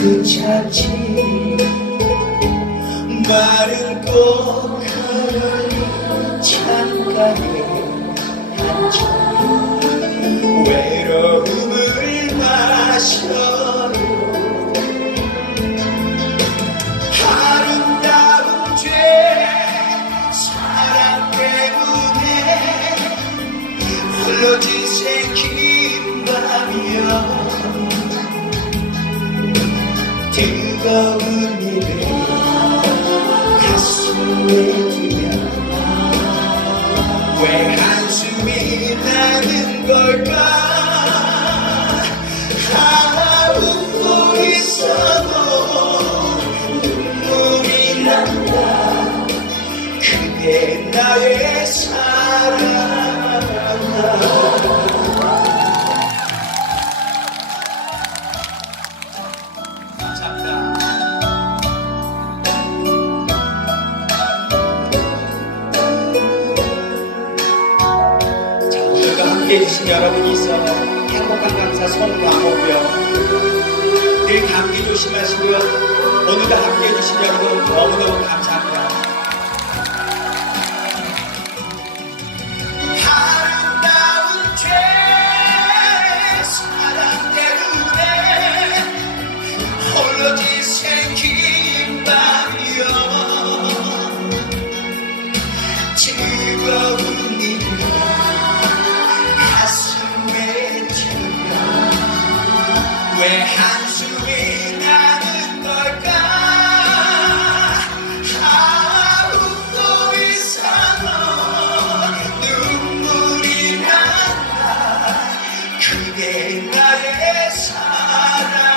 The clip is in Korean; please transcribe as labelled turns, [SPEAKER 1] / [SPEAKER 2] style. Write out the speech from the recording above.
[SPEAKER 1] 그 자체 마른 꽃 하나의 창가에 한점 뜨거운 입에 가슴에 두면 왜 한숨이 나는 걸까 나의 삶. 함께 해주신 여러분이 있어 행복한 감사 성광호고요. 늘 감기 조심하시고요. 오늘도 함께 해주신 여러분 너무너무 감사합니다. 생긴 밤이여 지금 한숨이 나는 걸까? 아무도 이상한 눈물이 난다. 그게 나의 사랑